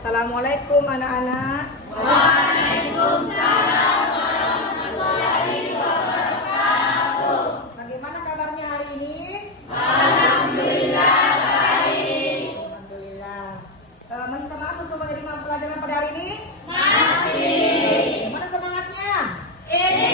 Assalamualaikum anak-anak. Waalaikumsalam warahmatullahi wabarakatuh. Bagaimana kabarnya hari ini? Alhamdulillah baik. Alhamdulillah. Masih semangat untuk menerima pelajaran pada hari ini? Masih. Mana semangatnya? Ini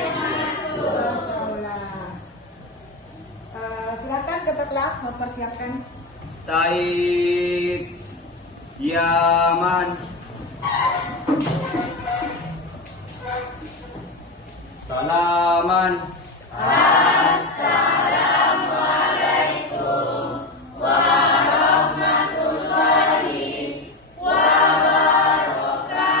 semangatku. Masya Allah. Silakan ke kelas mempersiapkan. Taib Yaman. Salaman. Assalamualaikum warahmatullahi wabarakatuh.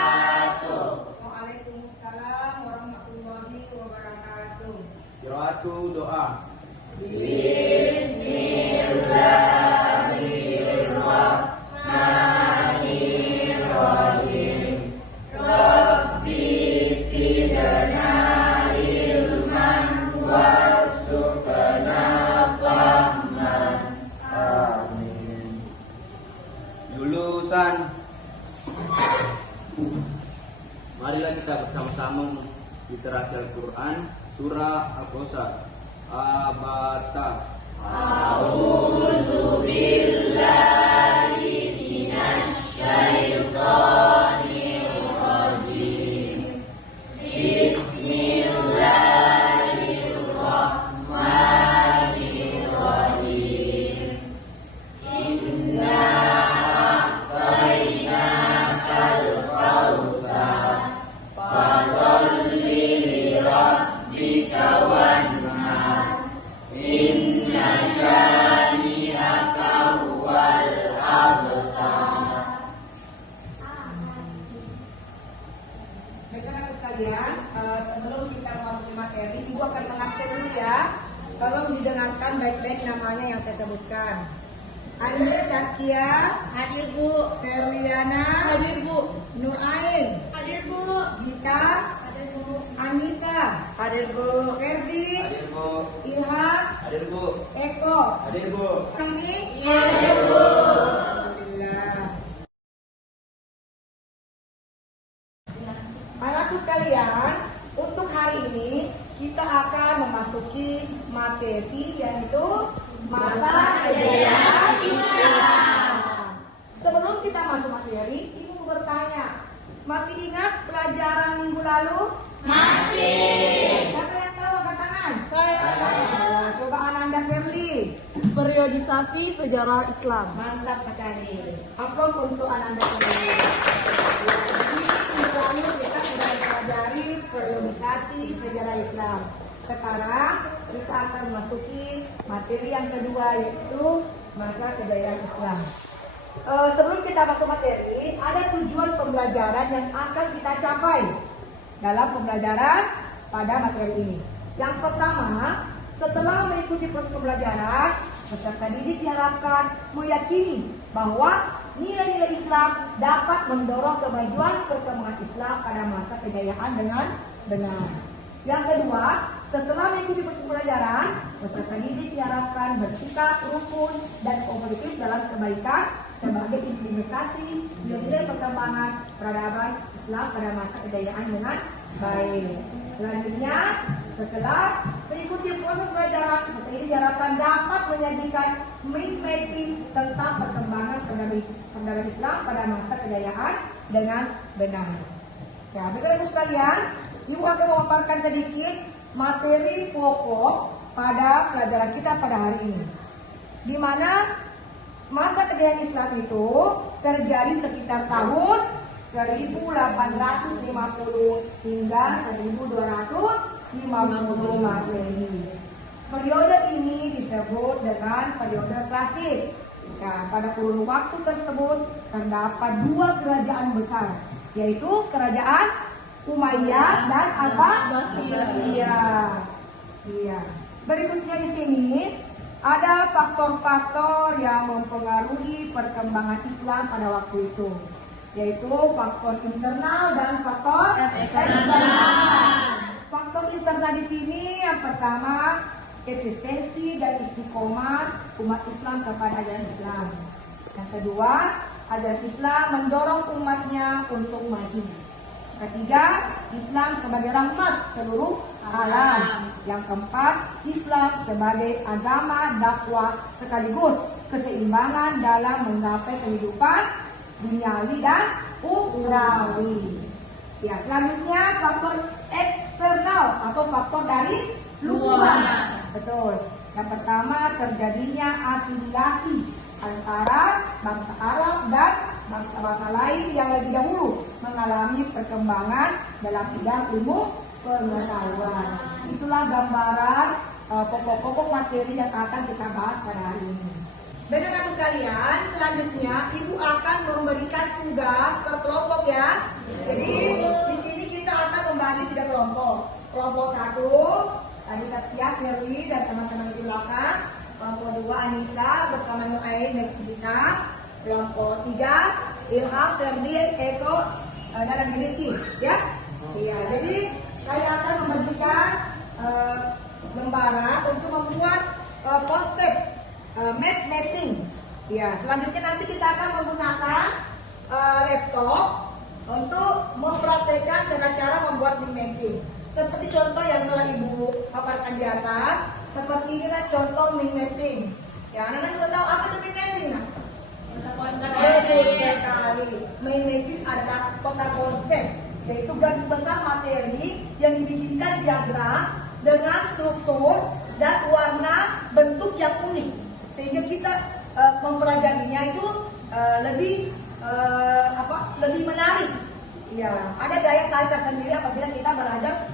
Waalaikumsalam warahmatullahi wabarakatuh. Qiraatu doa. Bismillahirrahmanirrahim. Rabbi zidna ilman warzuqna fahman. Amin. Lulusan. Marilah kita bersama-sama literasi Al-Quran surah Al-Kautsar. Abata. A'udzu billahi minasy syaithanir rajim. Bismillahirrahmanirrahim. Inna a'tainakal kautsar fasholli li rabbika wanhar. Inna syani'aka huwal abtar. Baiklah sekalian, sebelum kita memasuki materi, Ibu akan mengabsen dulu ya. Tolong didengarkan baik-baik namanya yang saya sebutkan. Andi Saskia, Hadir Bu. Ferliana, Hadir Bu. Nur Ain, Hadir Bu. Gita, Hadir Bu. Anissa, Hadir Bu. Ferdi, Hadir Bu. Ilham, Hadir Bu. Eko. Hadir Bu. Ini Hadir Bu. Alhamdulillah. Anakku sekalian, untuk hari ini kita akan memasuki materi yaitu masa kejayaan Islam. Sebelum kita masuk materi, Ibu bertanya, masih ingat pelajaran minggu lalu? Masih. Siapa yang tahu angkat tangan? Saya. Coba Ananda Serli. Periodisasi sejarah Islam. Mantap sekali. Aplaus untuk Ananda Serli. Jadi minggu lalu kita sudah mempelajari periodisasi sejarah Islam. Sekarang kita akan memasuki materi yang kedua yaitu masa kejayaan Islam. Sebelum kita masuk materi, ada tujuan pembelajaran yang akan kita capai dalam pembelajaran pada materi ini. Yang pertama, setelah mengikuti proses pembelajaran, peserta didik diharapkan meyakini bahwa nilai-nilai Islam dapat mendorong kemajuan perkembangan Islam pada masa kejayaan dengan benar. Yang kedua, setelah mengikuti proses pembelajaran, peserta didik diharapkan bersikap rukun dan kooperatif dalam kebaikan sebagai implementasi nilai perkembangan peradaban Islam pada masa kejayaan dengan baik. Selanjutnya, setelah mengikuti proses pembelajaran, peserta didik diharapkan dapat menyajikan mind mapping tentang perkembangan peradaban Islam pada masa kejayaan dengan benar. Ya, baiklah Ibu sekalian, Ibu akan memaparkan sedikit materi pokok pada pelajaran kita pada hari ini, di mana masa kejayaan Islam itu terjadi sekitar tahun 1850 hingga 1250 Masehi. Periode ini disebut dengan periode klasik. Nah, pada kurun waktu tersebut terdapat dua kerajaan besar, yaitu kerajaan Umayyad dan Abbasiyah. Iya. Berikutnya di sini ada faktor-faktor yang mempengaruhi perkembangan Islam pada waktu itu, yaitu faktor internal dan faktor eksternal. Faktor internal di sini yang pertama eksistensi dan istiqomah umat Islam kepada ajaran Islam. Yang kedua, ajaran Islam mendorong umatnya untuk maju. Ketiga, Islam sebagai rahmat seluruh alam. Yang keempat, Islam sebagai agama dakwah sekaligus keseimbangan dalam menggapai kehidupan duniawi dan ukhrawi. Ya, selanjutnya faktor eksternal atau faktor dari luar. Betul. Yang pertama, terjadinya asimilasi antara bangsa Arab dan bangsa-bangsa lain yang lebih dahulu mengalami perkembangan dalam bidang ilmu pengetahuan. Itulah gambaran pokok-pokok materi yang akan kita bahas pada hari ini. Bapak-Ibu sekalian, selanjutnya Ibu akan memberikan tugas per kelompok ya. Jadi di sini kita akan membagi 3 kelompok. Kelompok 1, Anissa Setia, Sherly dan teman-teman di belakang. Kelompok 2, Anissa bersama Nuain dan Dina. Kelompok 3, Ilham, Ferdi, Eko, dan Giniti, ya. Iya, jadi saya akan membagikan lembaran untuk membuat konsep map mapping. Ya, selanjutnya nanti kita akan menggunakan laptop untuk mempraktekkan cara-cara membuat map mapping. Seperti contoh yang telah Ibu paparkan di atas, seperti inilah contoh map mapping. Ya, anak-anak sudah tahu apa itu map mapping? Nah? Sekali. Main mapping adalah kota konsep, yaitu garis besar materi yang dibikinkan diagram dengan struktur dan warna bentuk yang unik, sehingga kita mempelajarinya itu lebih menarik. Ya, ada daya tarik tersendiri apabila kita belajar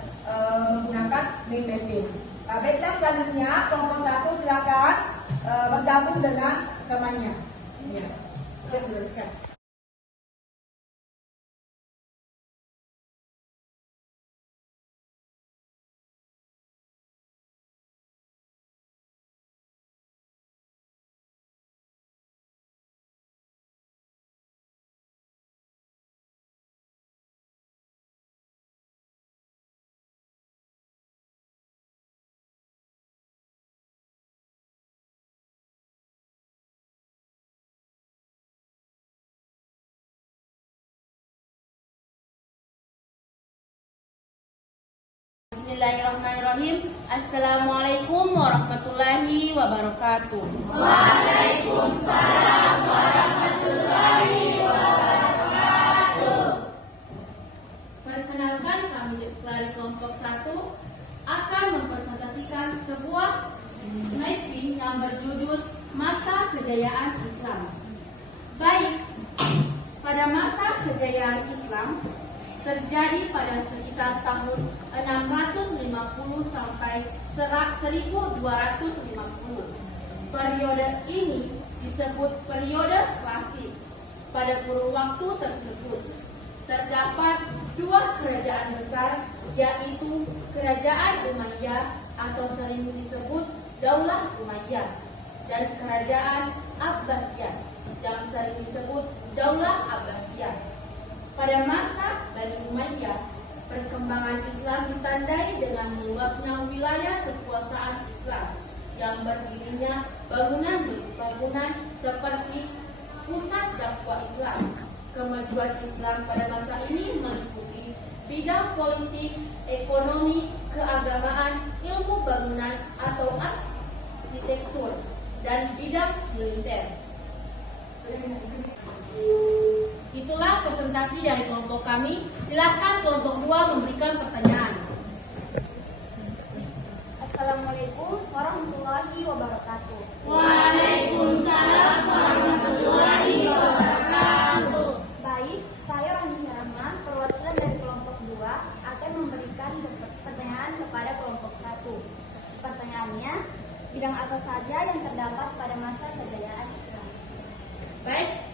menggunakan main mapping. Baiklah, selanjutnya kelompok 1 silakan bergabung dengan temannya. Ya, saya berikan. Bismillahirrahmanirrahim. Assalamualaikum warahmatullahi wabarakatuh. Waalaikumsalam warahmatullahi wabarakatuh. Perkenalkan, kami dari kelompok 1 akan mempresentasikan sebuah mapping yang berjudul Masa Kejayaan Islam. Baik, pada masa kejayaan Islam terjadi pada sekitar tahun 650 sampai 1250. Periode ini disebut periode klasik. Pada kurun waktu tersebut terdapat 2 kerajaan besar, yaitu Kerajaan Umayyah atau sering disebut Daulah Umayyah dan Kerajaan Abbasiyah yang sering disebut Daulah Abbasiyah. Pada masa Bani Umayyah, perkembangan Islam ditandai dengan meluasnya wilayah kekuasaan Islam yang berdirinya bangunan-bangunan seperti pusat dakwah Islam. Kemajuan Islam pada masa ini meliputi bidang politik, ekonomi, keagamaan, ilmu bangunan atau arsitektur, dan bidang militer. Itulah presentasi dari kelompok kami. Silakan kelompok 2 memberikan pertanyaan. Assalamualaikum warahmatullahi wabarakatuh. Waalaikumsalam warahmatullahi wabarakatuh. Baik, saya Rani Rahman, perwakilan dari kelompok 2 akan memberikan pertanyaan kepada kelompok 1. Pertanyaannya, bidang apa saja yang terdapat pada masa kejayaan Islam? Baik,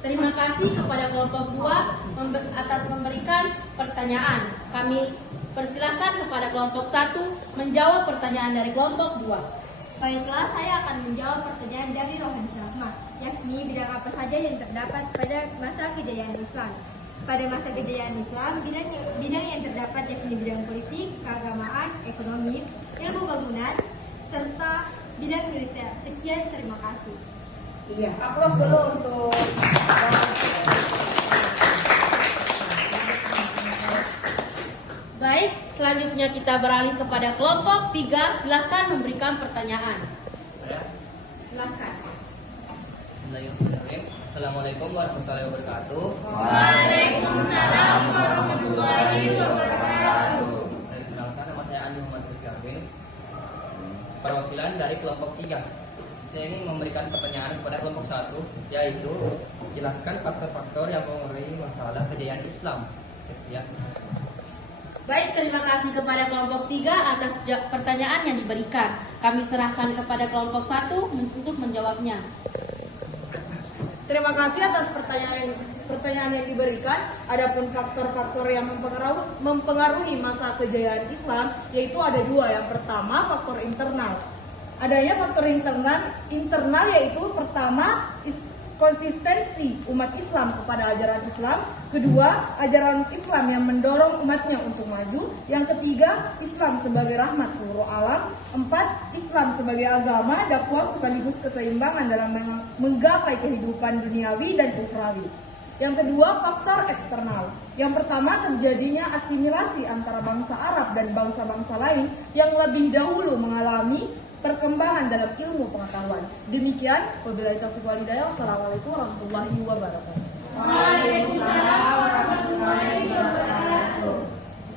terima kasih kepada kelompok 2 atas memberikan pertanyaan. Kami persilakan kepada kelompok 1 menjawab pertanyaan dari kelompok 2. Baiklah, saya akan menjawab pertanyaan dari Rohani Syahma, yakni bidang apa saja yang terdapat pada masa kejayaan Islam. Pada masa kejayaan Islam, bidang yang terdapat yakni bidang politik, keagamaan, ekonomi, ilmu bangunan, serta bidang militer. Sekian, terima kasih. Iya, aplaus dulu untuk Baik, selanjutnya kita beralih kepada kelompok 3. Silahkan memberikan pertanyaan. Silahkan. Bismillahirrahmanirrahim. Assalamualaikum warahmatullahi wabarakatuh. Waalaikumsalam warahmatullahi wabarakatuh. Perkenalkan, nama saya Andi Muhammad Rifki, perwakilan dari kelompok 3. Saya ingin memberikan pertanyaan kepada kelompok 1, yaitu jelaskan faktor-faktor yang mengenai masalah kejayaan Islam. Ya. Baik, terima kasih kepada kelompok 3 atas pertanyaan yang diberikan. Kami serahkan kepada kelompok 1 untuk menjawabnya. Terima kasih atas pertanyaan yang diberikan. Adapun faktor-faktor yang mempengaruhi masa kejayaan Islam, yaitu ada 2. Yang pertama, faktor internal. Adanya faktor internal yaitu pertama, konsistensi umat Islam kepada ajaran Islam. Kedua, ajaran Islam yang mendorong umatnya untuk maju. Yang ketiga, Islam sebagai rahmat seluruh alam. 4, Islam sebagai agama dakwah sekaligus keseimbangan dalam menggapai kehidupan duniawi dan ukhrawi. Yang kedua, faktor eksternal. Yang pertama, terjadinya asimilasi antara bangsa Arab dan bangsa-bangsa lain yang lebih dahulu mengalami perkembangan dalam ilmu pengetahuan. Demikian, wabillahi taufiq wal hidayah. Wassalamualaikum warahmatullahi wabarakatuh. Waalaikumsalam warahmatullahi wabarakatuh.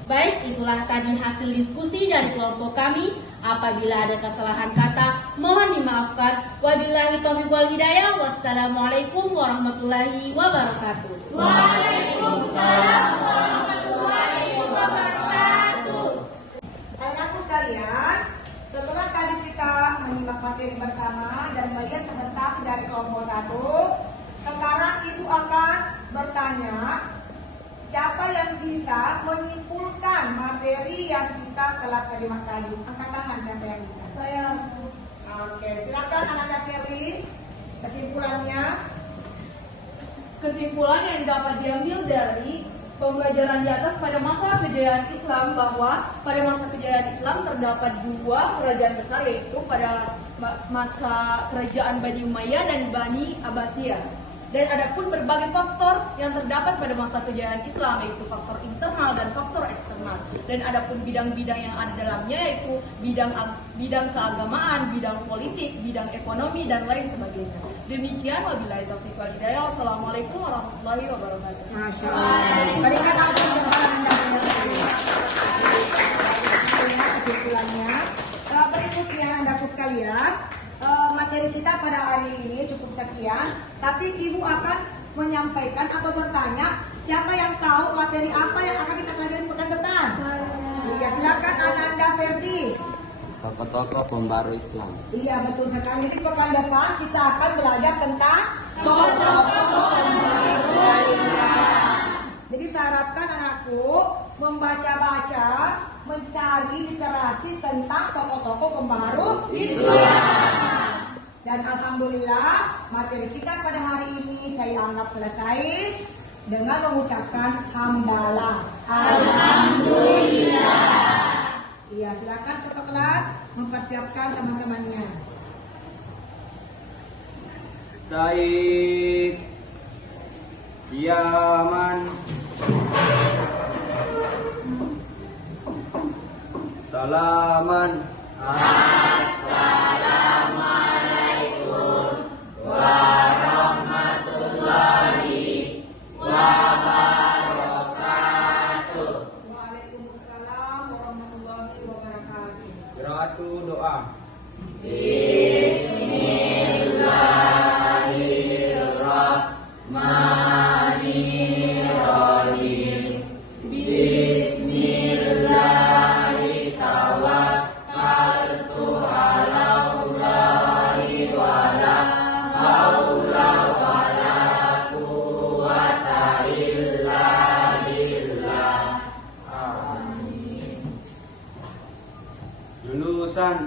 Baik, itulah tadi hasil diskusi dari kelompok kami. Apabila ada kesalahan kata, mohon dimaafkan. Wabillahi taufiq wal hidayah. Wassalamualaikum warahmatullahi wabarakatuh. Waalaikumsalam warahmatullahi wabarakatuh. Anak-anakku sekalian, setelah tadi kita menyimak materi bersama dan melihat presentasi dari kelompok 1, sekarang Ibu akan bertanya, siapa yang bisa menyimpulkan materi yang kita telah terima tadi? Angkat tangan siapa yang bisa? Saya. Oke, silakan anak Shirley. Kesimpulan yang dapat diambil dari pembelajaran di atas, pada masa kejayaan Islam, bahwa pada masa kejayaan Islam terdapat 2 kerajaan besar, yaitu pada masa kerajaan Bani Umayyah dan Bani Abbasiyah. Dan adapun berbagai faktor yang terdapat pada masa kejayaan Islam, yaitu faktor internal dan faktor eksternal. Dan adapun bidang-bidang yang ada dalamnya, yaitu bidang keagamaan, bidang politik, bidang ekonomi, dan lain sebagainya. Demikian, wabillahi taufiq wal hidayah. Wassalamualaikum warahmatullahi wabarakatuh. Masya Allah. Berikan aplaus kepada Anda kesimpulannya. Berikutnya Andaku sekalian, materi kita pada hari ini cukup sekian. Tapi Ibu akan menyampaikan atau bertanya, siapa yang tahu materi apa yang akan kita pelajari pekan depan? Iya, silakan Ananda Ferdi. Tokoh-tokoh pembaru Islam. Iya, betul sekali. Jadi pekan depan kita akan belajar tentang tokoh-tokoh pembaru Islam. Jadi saya harapkan anakku membaca-baca, mencari literasi tentang tokoh-tokoh pembaru Islam. Dan alhamdulillah materi kita pada hari ini saya anggap selesai dengan mengucapkan hamdalah. Alhamdulillah. Iya, silakan ketua kelas mempersiapkan teman-temannya. Baik. Diaman. Salaman. Assalamualaikum warahmatullahi wabarakatuh. Waalaikumsalam warahmatullahi wabarakatuh. Qiraatu doa. Bismillahirrahmanirrahim. Bismillahi tawakkaltu ala Allahi wala haula wala quwwata illa billah. Amin. Lulusan